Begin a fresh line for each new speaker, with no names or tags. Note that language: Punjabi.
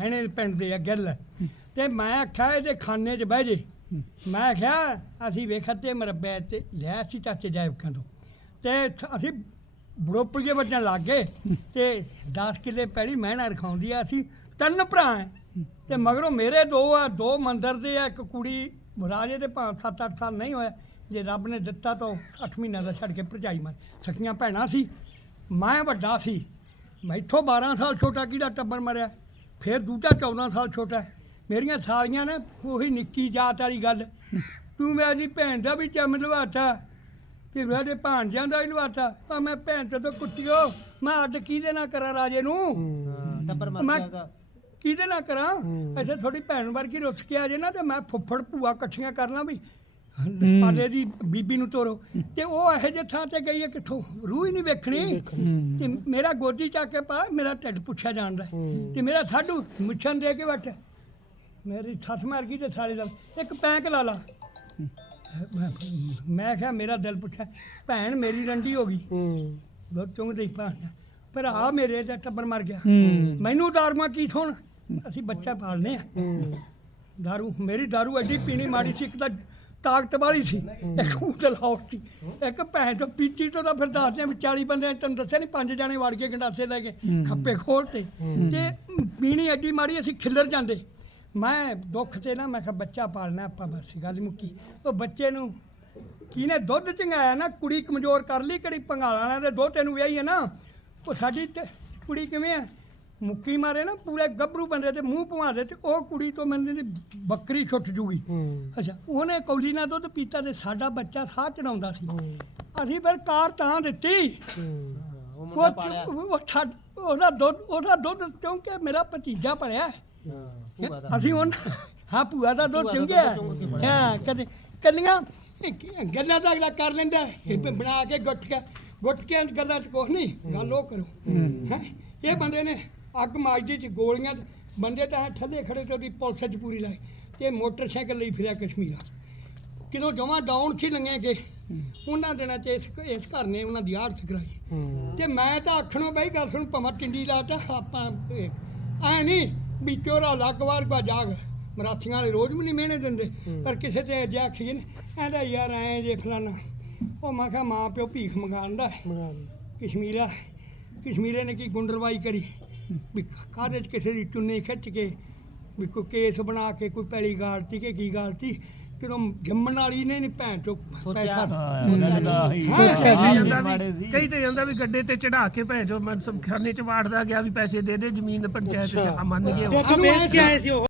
ਮੈਨੇ ਪਿੰਡ ਦੇ ਆ ਗਿੱਲ ਤੇ ਮੈਂ ਆਖਿਆ ਇਹਦੇ ਖਾਨੇ 'ਚ ਬਹਿ ਜੇ। ਮੈਂ ਆਖਿਆ, ਅਸੀਂ ਵੇਖਤੇ ਮਰਬੇ ਤੇ ਲੈ ਸੀ ਚਾਚੇ ਜਾਇਬਕਾਂ ਤੋਂ। ਤੇ ਥ- ਅਸੀਂ ਬੜੋਪੜੀਏ ਵੱਜਣ ਲੱਗ ਗਏ। ਤੇ 10 ਕਿੱਲੇ ਪੈਲੀ ਮਹਿਣਾ ਰਖਾਉਂਦੀ ਆ ਅਸੀਂ। ਤਿੰਨ ਭਰਾ ਐ। ਤੇ ਮਗਰੋਂ ਮੇਰੇ ਦੋ ਆ, ਦੋ ਮੰਦਰ ਦੇ ਆ, ਇੱਕ ਕੁੜੀ ਰਾਜੇ ਦੇ ਭਾਂ 7-8 ਸਾਲ ਨਹੀਂ ਹੋਇਆ। ਜੇ ਰੱਬ ਨੇ ਦਿੱਤਾ ਤਾਂ 8 ਮਹੀਨਿਆਂ ਦਾ ਛੱਡ ਕੇ ਭਰਜਾਈ ਮੈਂ ਸਕੀਆਂ ਭੈਣਾਂ ਸੀ। ਮੈਂ ਵੱਡਾ ਸੀ। ਮੈਥੋਂ 12 ਸਾਲ ਛੋਟਾ ਕਿਹਦਾ ਟੱਬਰ ਮਰਿਆ? ਫਿਰ ਦੂਜਾ 14 ਸਾਲ ਛੋਟਾ ਮੇਰੀਆਂ ਸਾਲੀਆਂ ਨੇ ਉਹੀ ਨਿੱਕੀ ਜਾਤ ਵਾਲੀ ਗੱਲ। ਤੂੰ ਮੇਰੀ ਭੈਣ ਦਾ ਵੀ ਚੰਮ ਲਵਾਤਾ ਤੇ ਮੇਰੇ ਭਾਣਜਿਆਂ ਦਾ ਹੀ ਲਵਾਤਾ। ਪਰ ਮੈਂ ਭੈਣ ਤੇ ਤੋਂ ਕੁੱਟਿਓ ਮੈਂ ਅੱਡ ਕਿਹਦੇ ਨਾਲ ਕਰਾਂ ਰਾਜੇ ਨੂੰ?
ਟੱਬਰ ਮਰ
ਮੈਂ
ਗਿਆ ਉਹਦਾ।
ਕਿਹਦੇ ਨਾਲ ਕਰਾਂ? ਐਸੇ ਥੋੜੀ ਭੈਣ ਵਰਗੀ ਰੁੱਸ ਕੇ ਆ ਜੇ ਨਾ ਤੇ ਮੈਂ ਫੁੱਫੜ ਭੂਆ ਇਕੱਠੀਆਂ ਕਰ ਲਾਂ ਵੀ। ਪਾਲੇ ਦੀ ਬੀਬੀ ਨੂੰ ਤੋਰੋ। ਤੇ ਉਹ ਇਹੋ ਜਿਹੇ ਥਾਂ ਤੇ ਗਈ ਹੈ ਕਿੱਥੋਂ? ਰੂਹ ਹੀ ਨਹੀਂ ਵੇਖਣੀ। ਤੇ ਮੇਰਾ ਗੋਦੀ ਚੱਕ ਕੇ ਪਾ ਮੇਰਾ ਢਿੱਡ ਪੁੱਛਿਆ ਜਾਂਦਾ ਤੇ ਮੇਰਾ ਸਾਡੂ ਮੁੱਛਾਂ ਦੇ ਕੇ ਬੈਠਾ। ਮੇਰੀ ਸੱਸ ਮਾਰ ਗਈ ਤੇ ਸਾਲੇ ਦਾ ਇੱਕ ਪੈਂਕ ਲਾ ਲਾ। ਮੈਂ ਕਿਹਾ ਮੇਰਾ ਦਿਲ ਪੁੱਛਿਆ ਭੈਣ ਮੇਰੀ ਰੰਡੀ ਹੋ ਗਈ। ਲੋ ਚੁੰਗ ਦੇ ਭਾਣ ਪਰ ਆ ਮੇਰੇ ਦਾ ਟੱਬਰ ਮਰ ਗਿਆ। ਮੈਨੂੰ ਦਾਰੂਆਂ ਕੀ ਥੋਣ? ਅਸੀਂ ਬੱਚਾ ਪਾਲਨੇ ਆ। ਦਾਰੂ ਮੇਰੀ ਦਾਰੂ ਐਡੀ ਪੀਣੀ ਮਾੜੀ ਸੀ ਇੱਕ ਤਾਂ ਤਾਕਤ ਵਾਲੀ ਸੀ। ਇੱਕ ਉਦਲ ਹੌਟ ਸੀ। ਇੱਕ ਭੈਣ ਤੋਂ ਪੀਤੀ ਤੋਂ ਤਾਂ ਫਿਰ ਦੱਸਦੇ ਵੀ 40 ਬੰਦੇ ਤੈਨੂੰ ਦੱਸਿਆ ਨਹੀਂ ਪੰਜ ਜਾਣੇ ਵੜ ਕੇ ਗੰਡਾਸੇ ਲੈ ਕੇ ਖੱਪੇ ਖੋਲ ਤੇ। ਤੇ ਪੀਣੀ ਐਡੀ ਮਾੜੀ ਅਸੀਂ ਖਿੱਲਰ ਜਾਂਦੇ। ਮੈਂ ਦੁੱਖ ਤੇ ਨਾ ਮੈਂ ਕਿਹਾ ਬੱਚਾ ਪਾਲਣਾ ਆਪਾਂ ਬਸ ਗੱਲ ਮੁੱਕੀ। ਉਹ ਬੱਚੇ ਨੂੰ ਕਿਹਨੇ ਦੁੱਧ ਚੰਗਾਇਆ ਨਾ ਕੁੜੀ ਕਮਜ਼ੋਰ ਕਰ ਲਈ ਕਿਹੜੀ ਪੰਗਾਲਾਂ ਦੇ ਦੋ ਤੈਨੂੰ ਵਿਆਹੀ ਹੈ ਨਾ। ਉਹ ਸਾਡੀ ਕੁੜੀ ਕਿਵੇਂ ਆ? ਮੁੱਕੀ ਮਾਰੇ ਨਾ ਪੂਰੇ ਗੱਭਰੂ ਬੰਦੇ ਤੇ ਮੂੰਹ ਭਵਾ ਦੇ ਤੇ ਉਹ ਕੁੜੀ ਤੋਂ ਮੈਨੂੰ ਦੀ ਬੱਕਰੀ ਛੁੱਟ ਜੂਗੀ। ਅੱਛਾ ਉਹਨੇ ਕੌਲੀ ਨਾਲ ਦੁੱਧ ਪੀਤਾ ਤੇ ਸਾਡਾ ਬੱਚਾ ਸਾਹ ਚੜਾਉਂਦਾ ਸੀ। ਅਸੀਂ ਫਿਰ ਕਾਰ ਤਾਂ ਦਿੱਤੀ।
ਉਹ
ਉਹ ਉਹ ਉਹਦਾ ਦੁੱਧ ਉਹਦਾ ਦੁੱਧ ਕਿਉਂਕਿ ਮੇਰਾ ਭਤੀਜਾ ਪੜਿਆ। ਅਸੀਂ ਹੁਣ ਹਾਂ ਭੂਆ ਦਾ ਦੁੱਧ ਚੰਗਿਆ। ਹਾਂ ਕਦੇ ਕੱਲੀਆਂ ਗੱਲਾਂ ਤਾਂ ਅਗਲਾ ਕਰ ਲੈਂਦਾ। ਬਣਾ ਕੇ ਗੁੱਟ ਕੇ ਗੁੱਟ ਕੇ ਗੱਲਾਂ ਚ ਕੁਛ ਨਹੀਂ ਗੱਲ ਉਹ ਕਰੋ। ਹੈ ਇਹ ਬੰਦੇ ਨੇ ਅੱਗ ਮਾਜਦੀ ਚ ਗੋਲੀਆਂ ਤੇ ਬੰਦੇ ਤਾਂ ਥੱਲੇ ਖੜੇ ਤੇ ਉਹਦੀ ਪੁਲਿਸ ਚ ਪੂਰੀ ਲਾਈ ਤੇ ਮੋਟਰਸਾਈਕਲ ਲਈ ਫਿਰਿਆ ਕਸ਼ਮੀਰਾ। ਕਿਦੋਂ ਜਮਾਂ ਡਾਊਨ ਸੀ ਲੰਗੇ ਕੇ ਉਹਨਾਂ ਦਿਨਾਂ ਚ ਇਸ ਇਸ ਘਰ ਨੇ ਉਹਨਾਂ ਦੀ ਆੜਤ ਕਰਾਈ। ਤੇ ਮੈਂ ਤਾਂ ਆਖਣੋਂ ਬਈ ਗੱਲ ਸੁਣ ਭਮਾ ਟਿੰਡੀ ਲਾਤਾ ਆਪਾਂ ਐ ਨਹੀਂ ਵੀ ਚੋਰਾ ਲੱਗ ਵਾਰ ਕੋ ਜਾਗ ਮਰਾਸੀਆਂ ਵਾਲੇ ਰੋਜ਼ ਵੀ ਨਹੀਂ ਮਿਹਣੇ ਦਿੰਦੇ ਪਰ ਕਿਸੇ ਤੇ ਅੱਜ ਆਖੀ ਨੇ ਐਂਦਾ ਯਾਰ ਐ ਜੇ ਫਲਾਨਾ। ਉਹ ਮੈਂ ਕਿਹਾ ਮਾਂ ਪਿਓ ਭੀਖ ਮੰਗਾਉਂਦਾ ਕਸ਼ਮੀਰਾ ਕਸ਼ਮੀਰੇ ਨੇ ਕੀ ਗੁੰਡਰਵਾਈ ਕਰੀ? ਵੀ ਕਾਹਦੇ ਚ ਕਿਸੇ ਦੀ ਚੁੰਨੀ ਖਿੱਚ ਕੇ ਵੀ ਕੋਈ ਕੇਸ ਬਣਾ ਕੇ ਕੋਈ ਪੈਲੀ ਗਾਲਤੀ ਕਿ ਕੀ ਗਾਲਤੀ? ਕਿਦੋਂ ਜੰਮਣ ਵਾਲੀ ਨੇ ਨਹੀਂ ਭੈਣ ਚੋ ਪੈਸਾ
ਜਾਂਦਾ ਵੀ। ਕਈ ਤੇ ਜਾਂਦਾ ਵੀ ਗੱਡੇ ਤੇ ਚੜਾ ਕੇ ਭੈਣ ਜੋ ਮੈਂ ਸਭ ਖਾਨੇ ਚ ਵਾੜਦਾ ਗਿਆ ਵੀ ਪੈਸੇ ਦੇ ਦੇ ਜ਼ਮੀਨ ਪੰਚਾਇਤ ਚ ਮੰਨ ਗਏ। ਉਹ।
ਸਾਨੂੰ ਐਂ ਸੀ-
ਸੀ ਉਹ?